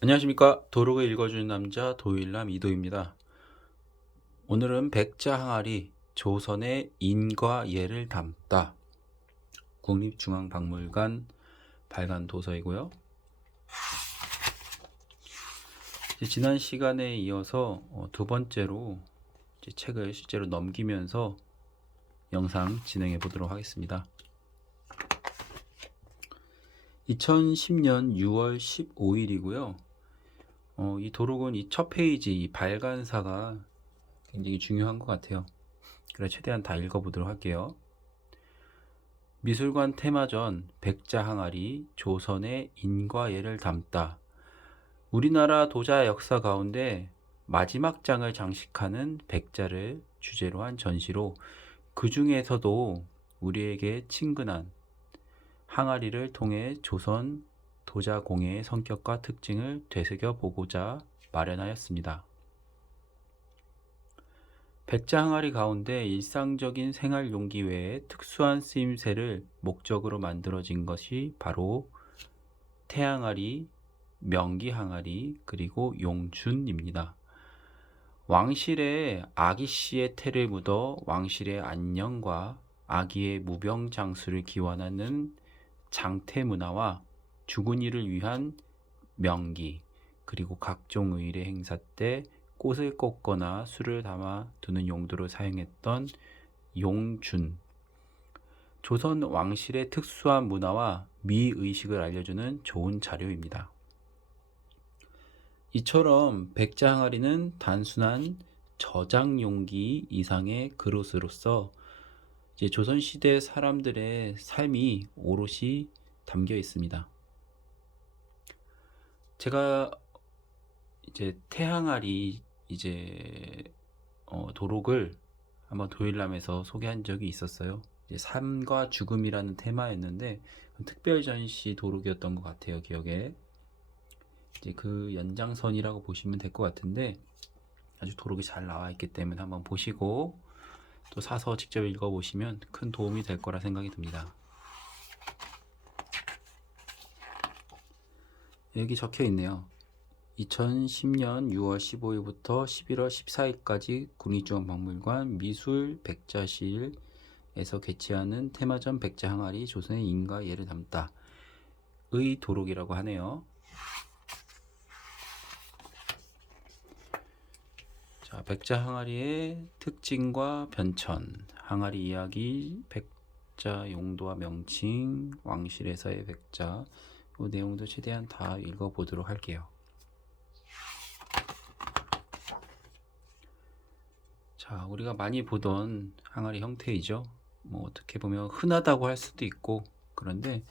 안녕하십니까. 도록을 읽어주는 남자 도일남 이도입니다. 오늘은 백자 항아리 조선의 인과 예를 담다 국립중앙박물관 발간 도서이고요. 지난 시간에 이어서 두 번째로 책을 실제로 넘기면서 영상 진행해 보도록 하겠습니다. 2010년 6월 15일이고요. 이 도록은 이 첫 페이지 이 발간사가 굉장히 중요한 것 같아요. 그래서 최대한 다 읽어보도록 할게요. 미술관 테마전 백자 항아리 조선의 인과 예를 담다. 우리나라 도자 역사 가운데 마지막 장을 장식하는 백자를 주제로 한 전시로 그 중에서도 우리에게 친근한 항아리를 통해 조선 도자 공예의 성격과 특징을 되새겨 보고자 마련하였습니다. 백자 항아리 가운데 일상적인 생활 용기 외에 특수한 쓰임새를 목적으로 만들어진 것이 바로 태항아리, 명기항아리, 그리고 용준입니다. 왕실에 아기씨의 태를 묻어 왕실의 안녕과 아기의 무병장수를 기원하는 장태 문화와 죽은 이를 위한 명기, 그리고 각종 의례 행사 때 꽃을 꽂거나 술을 담아 두는 용도로 사용했던 용준, 조선 왕실의 특수한 문화와 미의식을 알려주는 좋은 자료입니다. 이처럼 백자 항아리는 단순한 저장 용기 이상의 그릇으로서 이제 조선시대 사람들의 삶이 오롯이 담겨 있습니다. 제가 이제 태항아리 도록을 한번 도일람에서 소개한 적이 있었어요. 이제 삶과 죽음이라는 테마였는데 특별 전시 도록이었던 것 같아요, 기억에. 이제 그 연장선이라고 보시면 될 것 같은데 아주 도록이 잘 나와 있기 때문에 한번 보시고 또 사서 직접 읽어보시면 큰 도움이 될 거라 생각이 듭니다. 여기 적혀 있네요. 2010년 6월 15일부터 11월 14일까지 국립중앙박물관 미술 백자실에서 개최하는 테마전 백자 항아리 조선의 인과 예를 담다 의 도록이라고 하네요. 자, 백자 항아리의 특징과 변천, 항아리 이야기, 백자 용도와 명칭, 왕실에서의 백자, 이 내용도 최대한 다 읽어보도록 할게요. 자, 우리가 많이 보던 항아리 형태이죠. 뭐 어떻게 보면 흔하다고 할 수도 있고, 그런데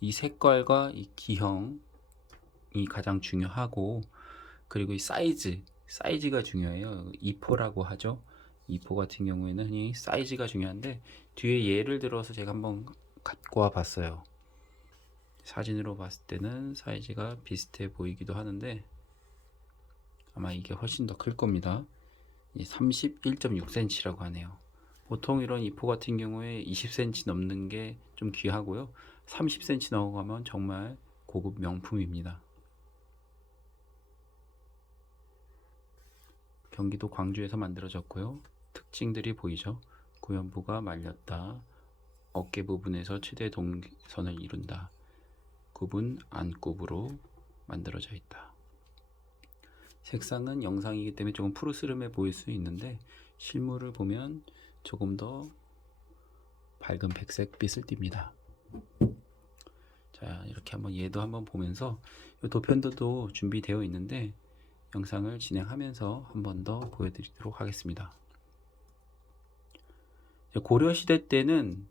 이 색깔과 이 기형이 가장 중요하고, 그리고 이 사이즈가 중요해요. 이포라고 하죠. 이포 같은 경우에는 흔히 사이즈가 중요한데, 뒤에 예를 들어서 제가 한번 갖고 와 봤어요. 사진으로 봤을 때는 사이즈가 비슷해 보이기도 하는데 아마 이게 훨씬 더 클 겁니다. 31.6cm라고 하네요. 보통 이런 이포 같은 경우에 20cm 넘는 게 좀 귀하고요. 30cm 넘어가면 정말 고급 명품입니다. 경기도 광주에서 만들어졌고요. 특징들이 보이죠. 구연부가 말렸다. 어깨 부분에서 최대 동선을 이룬다. 굽은 안굽으로 만들어져 있다. 색상은 영상이기 때문에 조금 푸르스름해 보일 수 있는데 실물을 보면 조금 더 밝은 백색빛을 띱니다. 자, 이렇게 한번 얘도 한번 보면서 도편도도 준비되어 있는데 영상을 진행하면서 한 번 더 보여드리도록 하겠습니다. 고려시대 때는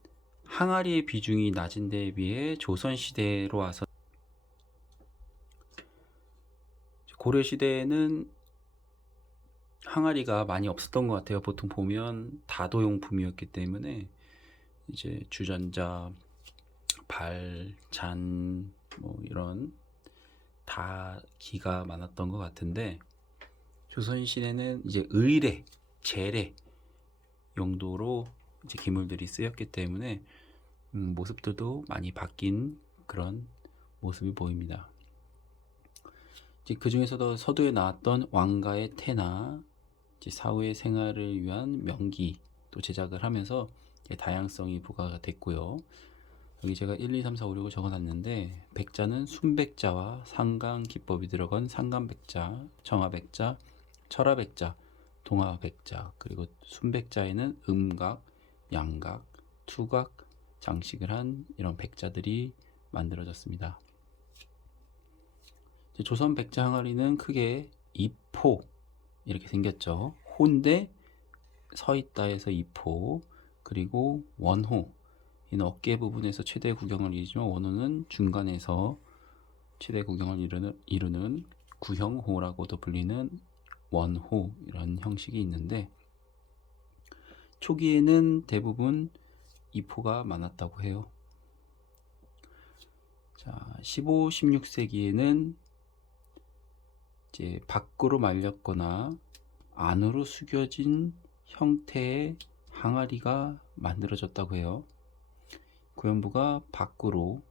항아리의 비중이 낮은 데에 비해 조선시대로 와서 고려시대에는 항아리가 많이 없었던 것 같아요. 보통 보면 다도용품이었기 때문에 이제 주전자, 발, 잔, 뭐 이런 다기가 많았던 것 같은데 조선시대는 이제 의례, 제례 용도로 이제 기물들이 쓰였기 때문에 모습들도 많이 바뀐 그런 모습이 보입니다. 이제 그 중에서도 서두에 나왔던 왕가의 태나 이제 사후의 생활을 위한 명기 또 제작을 하면서 다양성이 부과가 됐고요. 여기 제가 1, 2, 3, 4, 5, 6을 적어놨는데 백자는 순백자와 상강 기법이 들어간 상강백자, 청하백자, 철하백자, 동하백자, 그리고 순백자에는 음각, 양각, 투각, 장식을 한 이런 백자들이 만들어졌습니다. 조선 백자 항아리는 크게 이포 이렇게 생겼죠. 호인데 서있다에서 이포, 그리고 원호, 이는 어깨 부분에서 최대 구경을 이루지만 원호는 중간에서 최대 구경을 이루는 구형호라고도 불리는 원호, 이런 형식이 있는데 초기에는 대부분 이포가 많았다고 해요. 자, 15, 16세기에는 이제 밖으로 말렸거나 안으로 숙여진 형태의 항아리가 만들어졌다고 해요. 구연부가 밖으로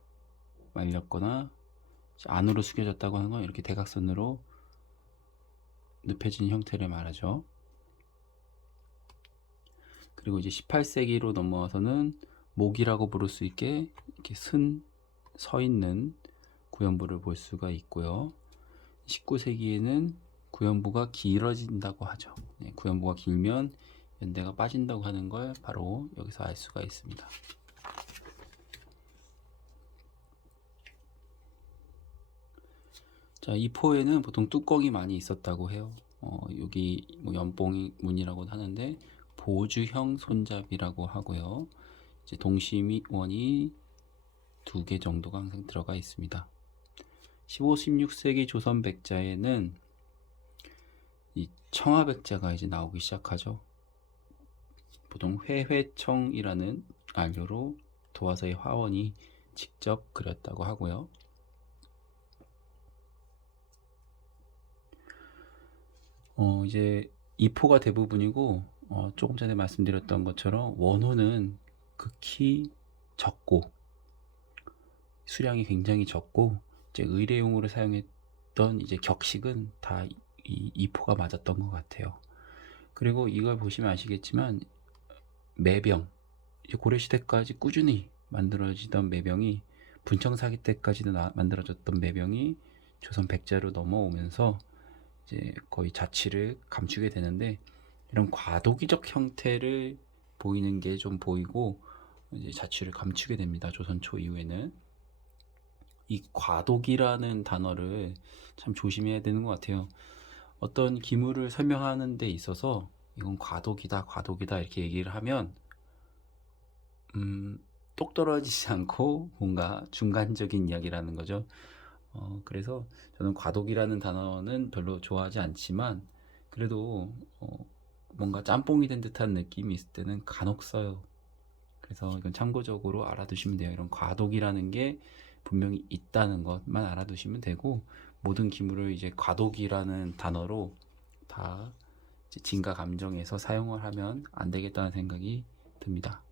말렸거나 안으로 숙여졌다고 하는 건 이렇게 대각선으로 눕혀진 형태를 말하죠. 그리고 이제 18세기로 넘어와서는 목이라고 부를 수 있게 이렇게 서 있는 구연부를 볼 수가 있고요. 19세기에는 구연부가 길어진다고 하죠. 네, 구연부가 길면 연대가 빠진다고 하는 걸 바로 여기서 알 수가 있습니다. 자, 이 포에는 보통 뚜껑이 많이 있었다고 해요. 여기 뭐 연봉문이라고 하는데 보주형 손잡이라고 하고요. 이제 동심원이 2개 정도가 항상 들어가 있습니다. 15, 16세기 조선 백자에는 이 청하백자가 이제 나오기 시작하죠. 보통 회회청이라는 안료로 도화서의 화원이 직접 그렸다고 하고요. 이제 이포가 대부분이고 조금 전에 말씀드렸던 것처럼 원호는 극히 적고 수량이 굉장히 적고 이제 의뢰용으로 사용했던 이제 격식은 다 이포가 맞았던 것 같아요. 그리고 이걸 보시면 아시겠지만 매병, 이제 고려시대까지 꾸준히 만들어지던 매병이 분청사기 때까지도 만들어졌던 매병이 조선 백자로 넘어오면서 이제 거의 자취를 감추게 되는데 이런 과도기적 형태를 보이는 게 좀 보이고 이제 자취를 감추게 됩니다. 조선 초 이후에는 이 과도기라는 단어를 참 조심해야 되는 것 같아요. 어떤 기물을 설명하는 데 있어서 이건 과도기다 이렇게 얘기를 하면 똑 떨어지지 않고 뭔가 중간적인 이야기라는 거죠. 그래서 저는 과도기라는 단어는 별로 좋아하지 않지만 그래도 뭔가 짬뽕이 된 듯한 느낌이 있을 때는 간혹 써요. 그래서 이건 참고적으로 알아두시면 돼요. 이런 과도기라는 게 분명히 있다는 것만 알아두시면 되고 모든 기물을 이제 과도기라는 단어로 다 진가 감정에서 사용을 하면 안 되겠다는 생각이 듭니다.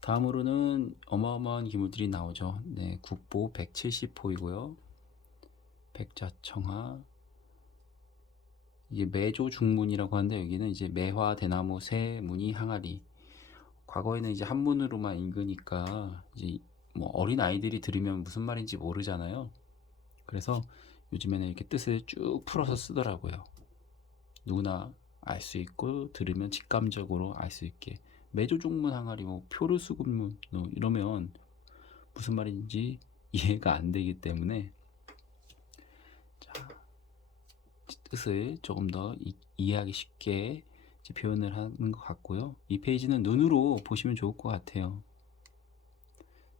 다음으로는 어마어마한 기물들이 나오죠. 네, 국보 170호이고요. 백자청하, 이게 매조 중문이라고 하는데 여기는 이제 매화, 대나무, 새, 무늬, 항아리. 과거에는 이제 한문으로만 읽으니까 이제 뭐 어린 아이들이 들으면 무슨 말인지 모르잖아요. 그래서 요즘에는 이렇게 뜻을 쭉 풀어서 쓰더라고요. 누구나 알 수 있고 들으면 직감적으로 알 수 있게. 매조중문 항아리, 뭐 표르수군문 이러면 무슨 말인지 이해가 안 되기 때문에 자, 뜻을 조금 더 이해하기 쉽게 표현을 하는 것 같고요. 이 페이지는 눈으로 보시면 좋을 것 같아요.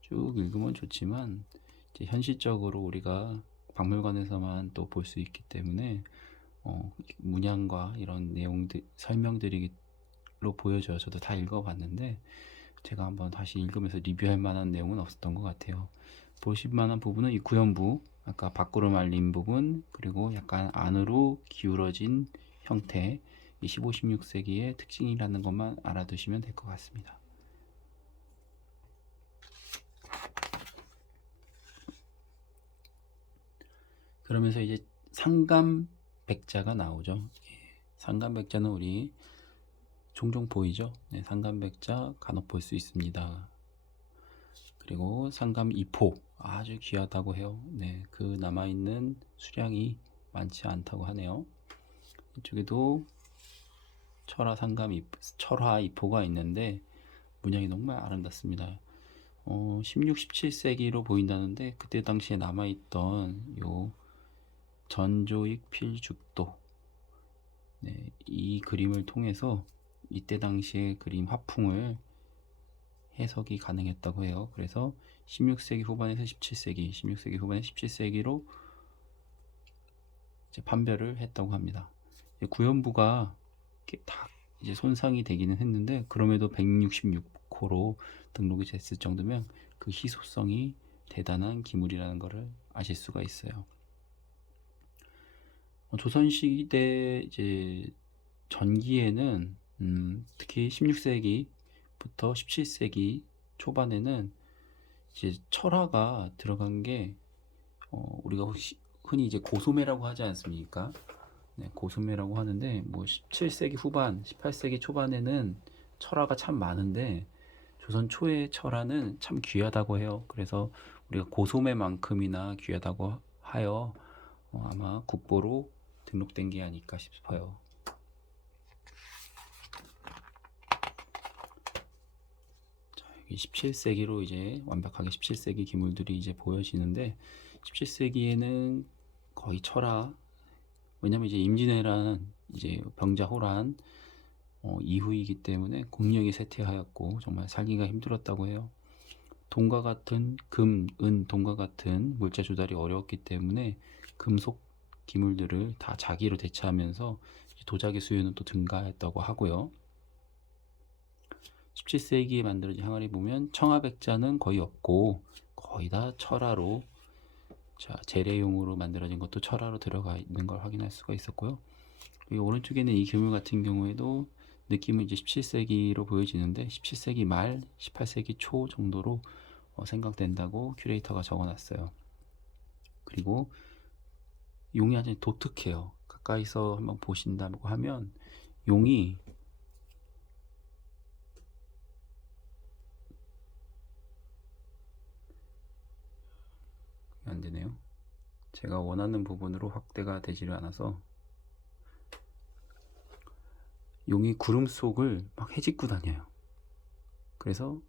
쭉 읽으면 좋지만 이제 현실적으로 우리가 박물관에서만 또 볼 수 있기 때문에 문양과 이런 내용들 설명들로 보여져요. 저도 다 읽어봤는데 제가 한번 다시 읽으면서 리뷰할 만한 내용은 없었던 것 같아요. 보실 만한 부분은 이 구연부, 아까 밖으로 말린 부분, 그리고 약간 안으로 기울어진 형태, 이 15, 16세기의 특징이라는 것만 알아두시면 될 것 같습니다. 그러면서 이제 상감백자가 나오죠. 예, 상감백자는 우리 종종 보이죠. 네, 상감백자 간혹 볼 수 있습니다. 그리고 상감이포 아주 귀하다고 해요. 네, 그 남아있는 수량이 많지 않다고 하네요. 이쪽에도 철화이포가 있는데 문양이 정말 아름답습니다. 16, 17세기로 보인다는데 그때 당시에 남아있던 요 전조익 필죽도, 네, 이 그림을 통해서 이때 당시의 그림 화풍을 해석이 가능했다고 해요. 그래서 16세기 후반에서 17세기, 16세기 후반에서 17세기로 이제 판별을 했다고 합니다. 구연부가 다 이제 손상이 되기는 했는데 그럼에도 166호로 등록이 됐을 정도면 그 희소성이 대단한 기물이라는 것을 아실 수가 있어요. 조선시대 이제 전기에는 특히 16세기부터 17세기 초반에는 이제 철화가 들어간 게 우리가 흔히 이제 고소매라고 하지 않습니까? 네, 고소매라고 하는데 뭐 17세기 후반, 18세기 초반에는 철화가 참 많은데 조선 초의 철화는 참 귀하다고 해요. 그래서 우리가 고소매만큼이나 귀하다고 하여 아마 국보로 등록된 게 아닐까 싶어요. 자, 여기 17세기로 이제 완벽하게 17세기 기물들이 이제 보여지는데 17세기에는 거의 철화, 왜냐면 이제 임진왜란, 이제 병자호란 이후이기 때문에 국력이 쇠퇴하였고 정말 살기가 힘들었다고 해요. 돈과 같은 금, 은, 돈과 같은 물자 조달이 어려웠기 때문에 금속 기물들을 다 자기로 대체하면서 도자기 수요는 또 증가했다고 하고요. 17세기에 만들어진 항아리 보면 청아백자는 거의 없고 거의 다 철화로, 자, 재래용으로 만들어진 것도 철화로 들어가 있는 걸 확인할 수가 있었고요. 그리고 오른쪽에는 이 기물 같은 경우에도 느낌은 이제 17세기로 보여지는데 17세기 말, 18세기 초 정도로 생각된다고 큐레이터가 적어놨어요. 그리고 용이 아주 독특해요. 가까이서 한번 보신다고 하면 용이 안 되네요. 제가 원하는 부분으로 확대가 되지를 않아서 용이 구름 속을 막 헤집고 다녀요. 그래서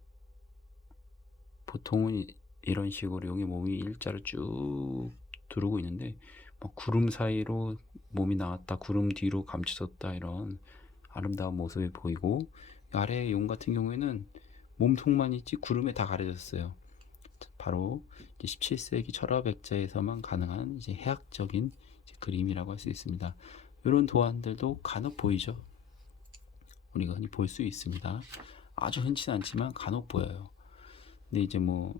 보통은 이런 식으로 용의 몸이 일자로 쭉 두르고 있는데 막 구름 사이로 몸이 나왔다, 구름 뒤로 감춰졌다, 이런 아름다운 모습이 보이고, 아래의 용 같은 경우에는 몸통만 있지 구름에 다 가려졌어요. 바로 17세기 철화백자에서만 가능한 이제 해학적인 이제 그림이라고 할 수 있습니다. 이런 도안들도 간혹 보이죠. 우리가 흔히 볼 수 있습니다. 아주 흔치 않지만 간혹 보여요. 근데 이제 뭐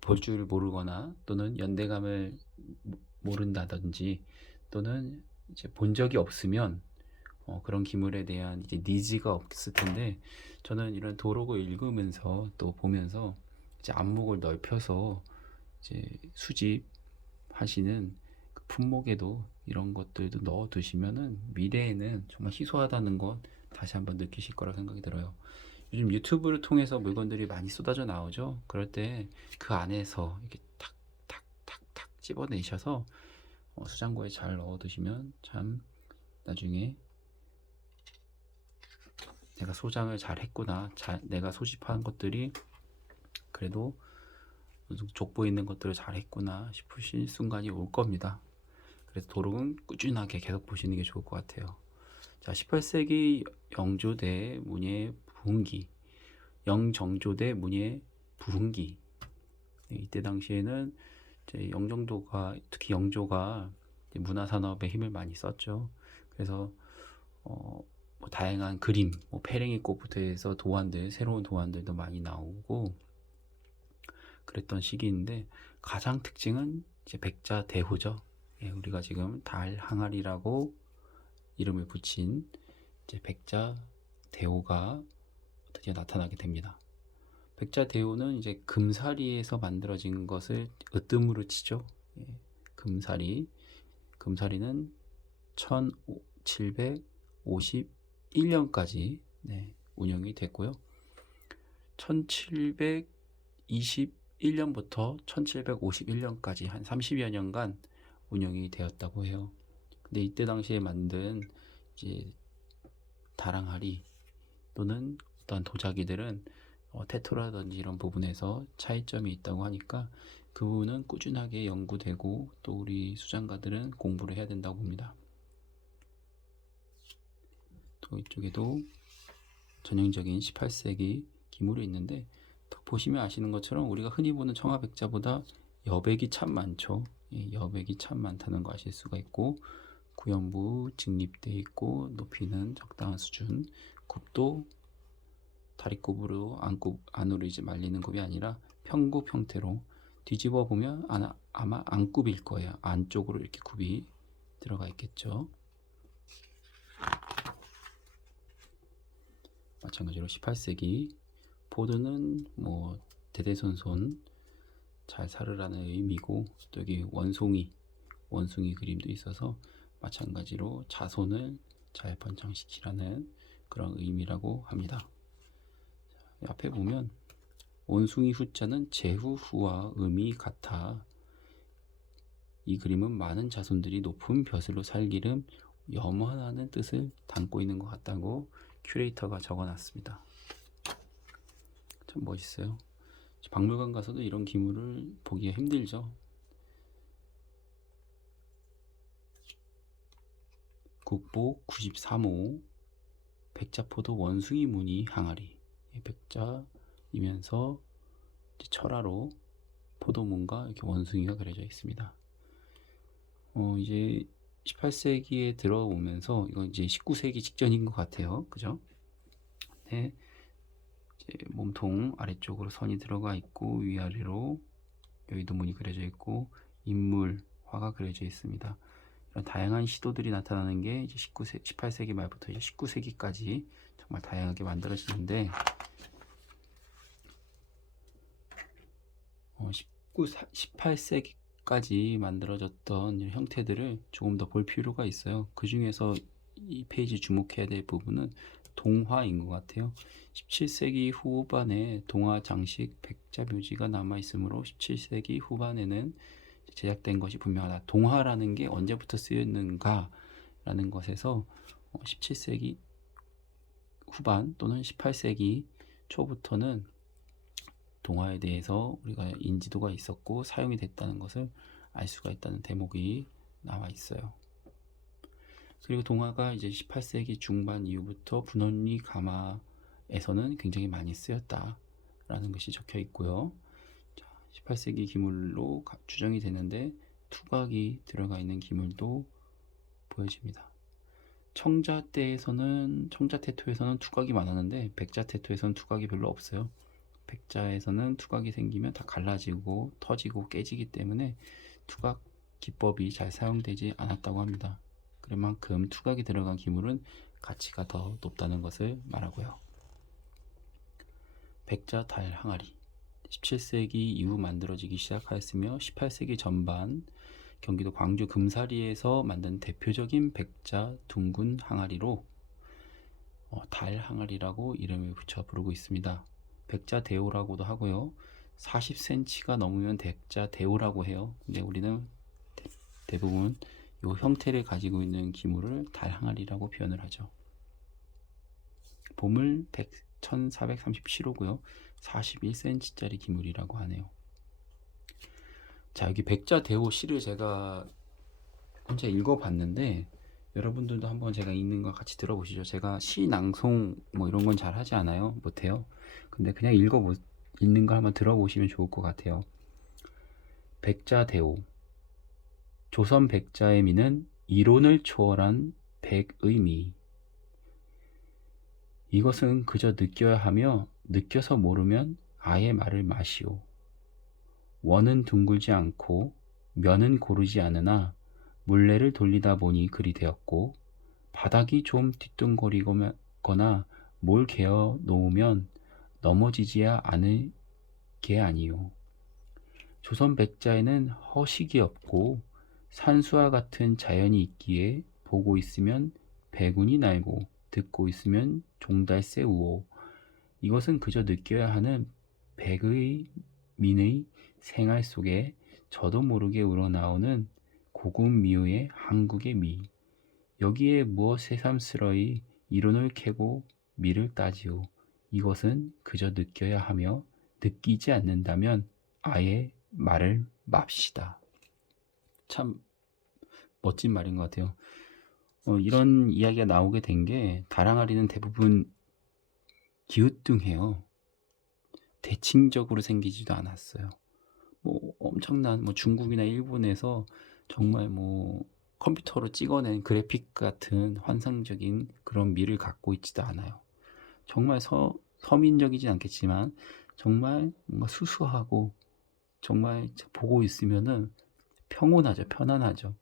볼 줄 모르거나 또는 연대감을 모른다든지 또는 이제 본 적이 없으면 그런 기물에 대한 이제 니즈가 없을 텐데, 저는 이런 도록을 읽으면서 또 보면서 이제 안목을 넓혀서 이제 수집하시는 그 품목에도 이런 것들도 넣어 두시면은 미래에는 정말 희소하다는 것 다시 한번 느끼실 거라 생각이 들어요. 요즘 유튜브를 통해서 물건들이 많이 쏟아져 나오죠. 그럴 때 그 안에서 이렇게 탁탁탁탁탁 집어내셔서 수장고에 잘 넣어 두시면 참 나중에 내가 소장을 잘 했구나, 내가 소집한 것들이 그래도 족보 있는 것들을 잘 했구나 싶으실 순간이 올 겁니다. 그래서 도록은 꾸준하게 계속 보시는 게 좋을 것 같아요. 자, 18세기 영조대 문예 부흥기, 영정조대 문예 부흥기. 이때 당시에는 이제 영정도가, 특히 영조가 문화산업에 힘을 많이 썼죠. 그래서 뭐 다양한 그림, 뭐 페랭이 꽃부터 해서 도안들, 새로운 도안들도 많이 나오고 그랬던 시기인데, 가장 특징은 이제 백자 대호죠. 예, 우리가 지금 달 항아리라고 이름을 붙인 이제 백자 대호가 드디어 나타나게 됩니다. 백자 대호는 이제 금사리에서 만들어진 것을 으뜸으로 치죠. 예, 금사리는 1751년까지 운영이 됐고요. 1721년부터 1751년까지 한 30여 년간 운영이 되었다고 해요. 근데 이때 당시에 만든 이제 다랑하리 또는 어떤 도자기들은 테토라든지 이런 부분에서 차이점이 있다고 하니까 그 부분은 꾸준하게 연구되고 또 우리 수장가들은 공부를 해야 된다고 봅니다. 또 이쪽에도 전형적인 18세기 기물이 있는데 보시면 아시는 것처럼 우리가 흔히 보는 청아백자보다 여백이 참 많죠. 여백이 참 많다는 거 아실 수가 있고, 구연부 직립되어 있고 높이는 적당한 수준, 굽도 다리굽으로 안으로 이제 말리는 굽이 아니라 평굽 형태로 뒤집어 보면 아마 안굽일 거예요. 안쪽으로 이렇게 굽이 들어가 있겠죠. 마찬가지로 18세기 보드는 뭐 대대손손 잘 살으라는 의미고, 또 여기 원숭이 그림도 있어서 마찬가지로 자손을 잘 번창시키라는 그런 의미라고 합니다. 앞에 보면 원숭이 후자는 제후 후와 음이 같아 이 그림은 많은 자손들이 높은 벼슬로 살기를 염원하는 뜻을 담고 있는 것 같다고 큐레이터가 적어놨습니다. 참 멋있어요. 박물관 가서도 이런 기물을 보기가 힘들죠. 국보 93호 백자포도 원숭이 무늬 항아리. 백자이면서 철화로 포도문과 이렇게 원숭이가 그려져 있습니다. 이제 18세기에 들어오면서 이건 이제 19세기 직전인 것 같아요. 그죠? 네. 이제 몸통 아래쪽으로 선이 들어가 있고 위아래로 여기도 문이 그려져 있고 인물 화가 그려져 있습니다. 이런 다양한 시도들이 나타나는 게 이제 18세기 말부터 이제 19세기까지 정말 다양하게 만들어지는데 18세기까지 만들어졌던 형태들을 조금 더 볼 필요가 있어요. 그 중에서 이 페이지 주목해야 될 부분은 동화인 것 같아요. 17세기 후반에 동화 장식 백자 묘지가 남아있으므로 17세기 후반에는 제작된 것이 분명하다. 동화라는 게 언제부터 쓰였는가 라는 것에서 17세기 후반 또는 18세기 초부터는 동화에 대해서 우리가 인지도가 있었고 사용이 됐다는 것을 알 수가 있다는 대목이 나와 있어요. 그리고 동화가 이제 18세기 중반 이후부터 분원리 가마에서는 굉장히 많이 쓰였다라는 것이 적혀 있고요. 18세기 기물로 추정이 되는데 투각이 들어가 있는 기물도 보여집니다. 청자 태토에서는 투각이 많았는데 백자 태토에서는 투각이 별로 없어요. 백자에서는 투각이 생기면 다 갈라지고 터지고 깨지기 때문에 투각 기법이 잘 사용되지 않았다고 합니다. 그만큼 투각이 들어간 기물은 가치가 더 높다는 것을 말하고요. 백자 달 항아리 17세기 이후 만들어지기 시작하였으며 18세기 전반 경기도 광주 금사리에서 만든 대표적인 백자 둥근 항아리로 달 항아리라고 이름을 붙여 부르고 있습니다. 백자 대오라고도 하고요. 40cm가 넘으면 백자 대오라고 해요. 근데 우리는 대부분 이 형태를 가지고 있는 기물을 달 항아리라고 표현을 하죠. 보물 1437호고요. 41cm짜리 기물이라고 하네요. 자, 여기 백자 대오 시를 제가 혼자 읽어봤는데 여러분들도 한번 제가 읽는 거 같이 들어보시죠. 제가 시 낭송 뭐 이런 건 잘 하지 않아요. 못해요. 근데 그냥 읽는 거 한번 들어보시면 좋을 것 같아요. 백자 대오. 조선 백자의 미는 이론을 초월한 백의 미. 이것은 그저 느껴야 하며 느껴서 모르면 아예 말을 마시오. 원은 둥글지 않고 면은 고르지 않으나 물레를 돌리다 보니 그리 되었고 바닥이 좀 뒤뚱거리거나 뭘 개어 놓으면 넘어지지야 않을 게 아니요. 조선 백자에는 허식이 없고 산수와 같은 자연이 있기에 보고 있으면 백운이 날고 듣고 있으면 종달새 우오. 이것은 그저 느껴야 하는 백의 민의 생활 속에 저도 모르게 우러나오는 고급 미호의 한국의 미. 여기에 무엇 새삼스러이 이론을 캐고 미를 따지오. 이것은 그저 느껴야 하며 느끼지 않는다면 아예 말을 맙시다. 참 멋진 말인 것 같아요. 이런 이야기가 나오게 된 게 다랑아리는 대부분 기우뚱해요. 대칭적으로 생기지도 않았어요. 뭐 엄청난 뭐 중국이나 일본에서 정말 뭐 컴퓨터로 찍어낸 그래픽 같은 환상적인 그런 미를 갖고 있지도 않아요. 정말 서민적이진 않겠지만 정말 뭔가 수수하고 정말 보고 있으면은 평온하죠, 편안하죠.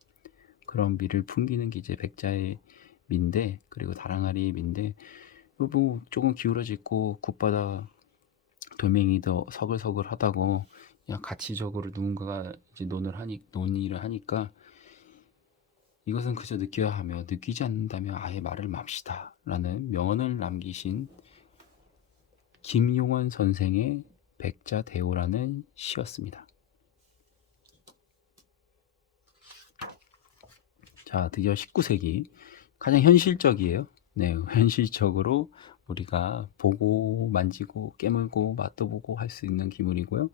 그런 미를 풍기는 게 이제 백자의 미인데, 그리고 다랑아리의 미인데, 뭐 조금 기울어지고 굿바다 돌멩이도 서글서글하다고 그냥 가치적으로 누군가가 이제 논의를 하니까 이것은 그저 느껴야 하며 느끼지 않는다면 아예 말을 맙시다 라는 명언을 남기신 김용원 선생의 백자대오라는 시였습니다. 자, 드디어 19세기 가장 현실적이에요. 네, 현실적으로 우리가 보고 만지고 깨물고 맛도 보고 할 수 있는 기물이고요.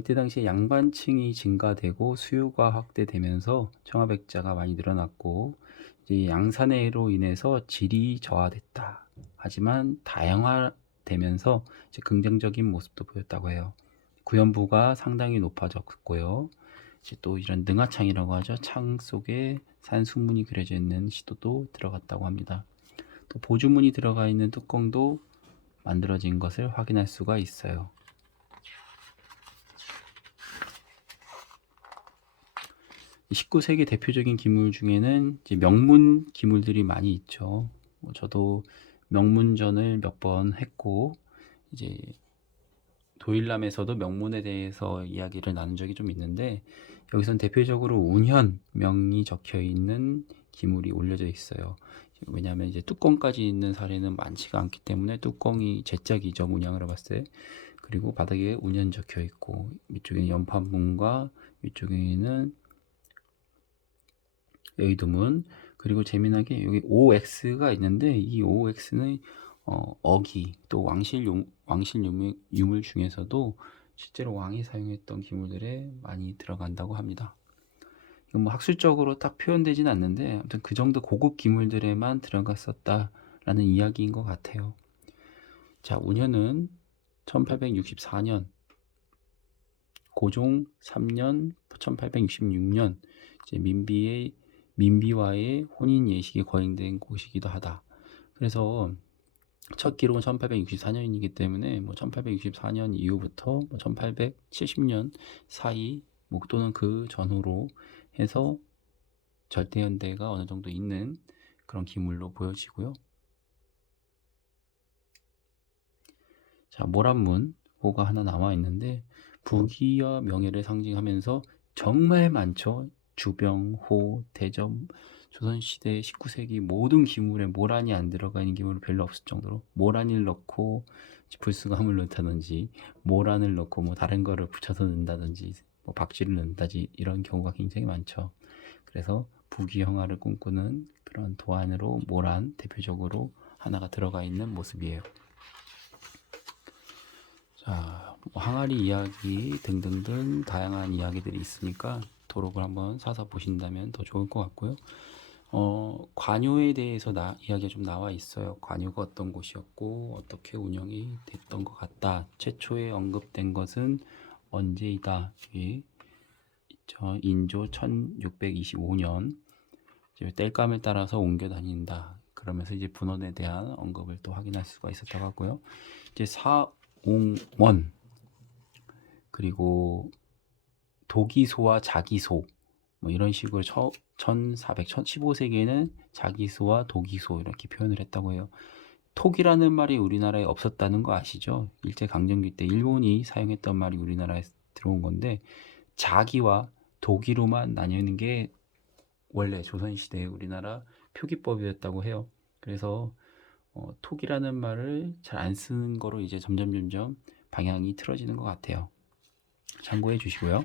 이때 당시에 양반층이 증가되고 수요가 확대되면서 청아백자가 많이 늘어났고 이제 양산해로 인해서 질이 저하됐다. 하지만 다양화되면서 이제 긍정적인 모습도 보였다고 해요. 구연부가 상당히 높아졌고요. 이제 또 이런 능화창이라고 하죠. 창 속에 산수문이 그려져 있는 시도도 들어갔다고 합니다. 또 보주문이 들어가 있는 뚜껑도 만들어진 것을 확인할 수가 있어요. 19세기 대표적인 기물 중에는 이제 명문 기물들이 많이 있죠. 저도 명문전을 몇 번 했고 이제 도일람에서도 명문에 대해서 이야기를 나눈 적이 좀 있는데 여기선 대표적으로 운현명이 적혀 있는 기물이 올려져 있어요. 왜냐하면 이제 뚜껑까지 있는 사례는 많지가 않기 때문에 뚜껑이 제짝이죠, 문양으로 봤을 때. 그리고 바닥에 운현 적혀 있고 위쪽에는 연판문과 위쪽에는 여의도문, 그리고 재미나게 여기 OX가 있는데 이 OX는 어기 또 왕실 유물 중에서도 실제로 왕이 사용했던 기물들에 많이 들어간다고 합니다. 이건 뭐 학술적으로 딱 표현되진 않는데 아무튼 그 정도 고급 기물들에만 들어갔었다라는 이야기인 것 같아요. 자, 운현은 1864년, 고종 3년 1866년 이제 민비와의 혼인 예식이 거행된 곳이기도 하다. 그래서 첫 기록은 1864년이기 때문에 뭐 1864년 이후부터 뭐 1870년 사이 뭐 또는 그 전후로 해서 절대현대가 어느 정도 있는 그런 기물로 보여지고요. 자, 모란문호가 하나 나와 있는데 부귀와 명예를 상징하면서 정말 많죠. 주병, 호, 대점, 조선시대 19세기 모든 기물에 모란이 안 들어가 있는 기물은 별로 없을 정도로 모란을 넣고 불수감을 넣다든지 모란을 넣고 뭐 다른 거를 붙여서 넣는다든지 뭐 박쥐를 넣는다든지 이런 경우가 굉장히 많죠. 그래서 부귀영화를 꿈꾸는 그런 도안으로 모란 대표적으로 하나가 들어가 있는 모습이에요. 자, 항아리 이야기 등등등 다양한 이야기들이 있으니까 도록을 한번 사서 보신다면 더 좋을 것 같고요. 관요에 대해서 이야기가 좀 나와 있어요. 관요가 어떤 곳이었고 어떻게 운영이 됐던 것 같다. 최초에 언급된 것은 언제이다. 인조 1625년 땔감을 따라서 옮겨 다닌다. 그러면서 이제 분원에 대한 언급을 또 확인할 수가 있었다고 하고요. 이제 사옹원 그리고 도기소와 자기소 뭐 이런 식으로 15세기에는 자기소와 도기소 이렇게 표현을 했다고 해요. 톡이라는 말이 우리나라에 없었다는 거 아시죠? 일제강점기 때 일본이 사용했던 말이 우리나라에 들어온 건데 자기와 도기로만 나뉘는 게 원래 조선시대 우리나라 표기법이었다고 해요. 그래서 톡이라는 말을 잘 안 쓰는 거로 이제 점점 방향이 틀어지는 것 같아요. 참고해 주시고요.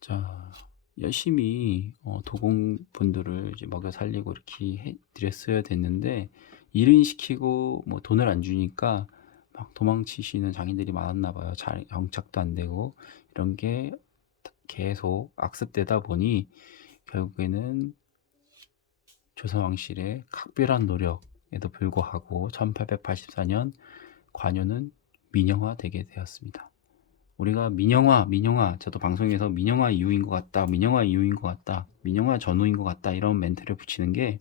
자, 열심히 도공분들을 이제 먹여 살리고 이렇게 해드렸어야 됐는데 일은 시키고 뭐 돈을 안 주니까 막 도망치시는 장인들이 많았나 봐요. 잘 정착도 안 되고 이런 게 계속 악습되다 보니 결국에는 조선왕실의 각별한 노력에도 불구하고 1884년 관요는 민영화되게 되었습니다. 우리가 민영화, 저도 방송에서 민영화 이후인 것 같다, 민영화 이후인 것 같다, 민영화 전후인 것 같다 이런 멘트를 붙이는 게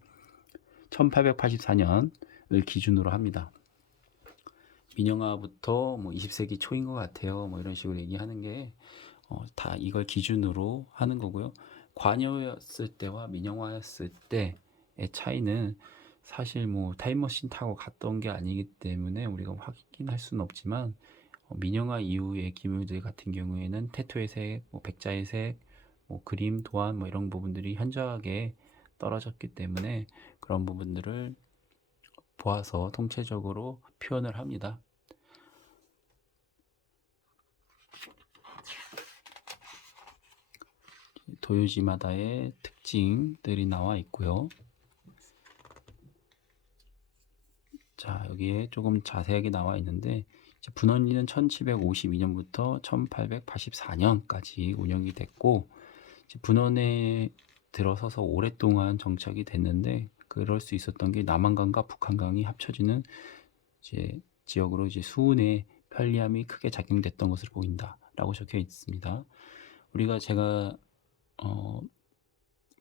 1884년을 기준으로 합니다. 민영화부터 뭐 20세기 초인 것 같아요. 뭐 이런 식으로 얘기하는 게 다 이걸 기준으로 하는 거고요. 관여였을 때와 민영화였을 때의 차이는 사실 뭐 타임머신 타고 갔던 게 아니기 때문에 우리가 확인할 수는 없지만 민영화 이후의 기물들 같은 경우에는 태토의 색, 뭐 백자의 색, 뭐 그림, 도안 뭐 이런 부분들이 현저하게 떨어졌기 때문에 그런 부분들을 보아서 통체적으로 표현을 합니다. 도요지마다의 특징들이 나와 있고요. 자, 여기에 조금 자세하게 나와 있는데 분원리는 1752년부터 1884년까지 운영이 됐고 분원에 들어서서 오랫동안 정착이 됐는데 그럴 수 있었던 게 남한강과 북한강이 합쳐지는 이제 지역으로 이제 수운의 편리함이 크게 작용됐던 것으로 보인다라고 적혀 있습니다. 제가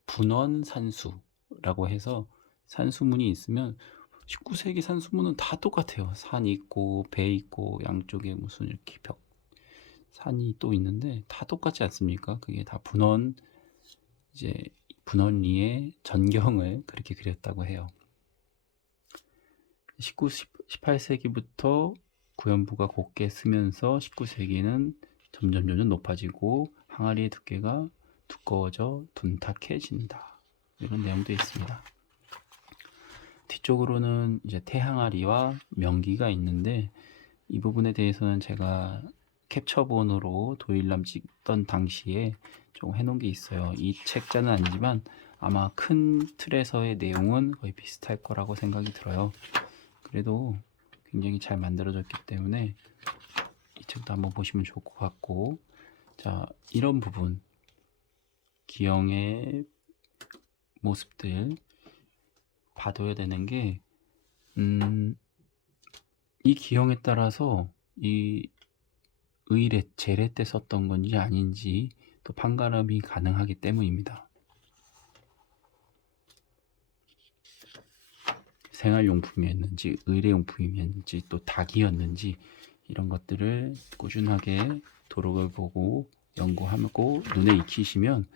분원 산수라고 해서 산수문이 있으면 19세기 산수문은 다 똑같아요. 산 있고 배 있고 양쪽에 무슨 이렇게 산이 또 있는데 다 똑같지 않습니까? 그게 다 분원리의 전경을 그렇게 그렸다고 해요. 18세기부터 구연부가 곱게 쓰면서 19세기에는 점점 높아지고 항아리의 두께가 두꺼워져 둔탁해진다. 이런 내용도 있습니다. 뒤쪽으로는 이제 태항아리와 명기가 있는데 이 부분에 대해서는 제가 캡처본으로 도일람 찍던 당시에 좀 해놓은 게 있어요. 이 책자는 아니지만 아마 큰 틀에서의 내용은 거의 비슷할 거라고 생각이 들어요. 그래도 굉장히 잘 만들어졌기 때문에 이 책도 한번 보시면 좋을 것 같고, 자, 이런 부분 기형의 모습들 봐둬야 되는 게 이 기형에 따라서 이 의례, 제례 때 썼던 건지 아닌지 또 판가름이 가능하기 때문입니다. 생활용품이었는지 의례용품이었는지 또 닭이었는지 이런 것들을 꾸준하게 도록을 보고 연구하고 눈에 익히시면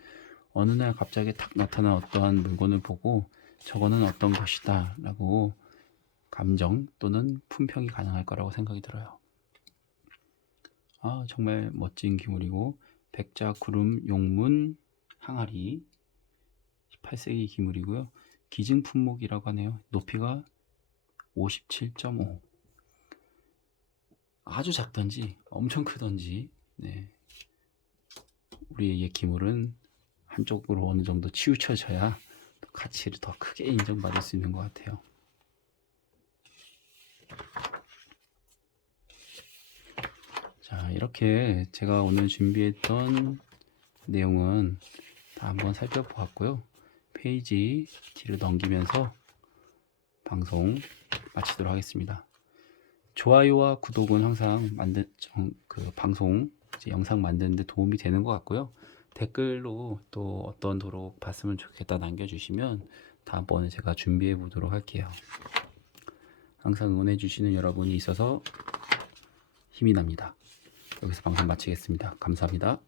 어느 날 갑자기 탁 나타난 어떠한 물건을 보고 저거는 어떤 것이다 라고 감정 또는 품평이 가능할 거라고 생각이 들어요. 정말 멋진 기물이고 백자, 구름, 용문, 항아리 18세기 기물이고요. 기증품목이라고 하네요. 높이가 57.5 아주 작던지 엄청 크던지 우리의 옛 기물은 한쪽으로 어느 정도 치우쳐져야 가치를 더 크게 인정받을 수 있는 것 같아요. 자, 이렇게 제가 오늘 준비했던 내용은 다 한번 살펴보았고요. 페이지 뒤로 넘기면서 방송 마치도록 하겠습니다. 좋아요와 구독은 항상 방송 영상 만드는데 도움이 되는 것 같고요. 댓글로 또 어떤 도록 봤으면 좋겠다 남겨주시면 다음번에 제가 준비해 보도록 할게요. 항상 응원해 주시는 여러분이 있어서 힘이 납니다. 여기서 방송 마치겠습니다. 감사합니다.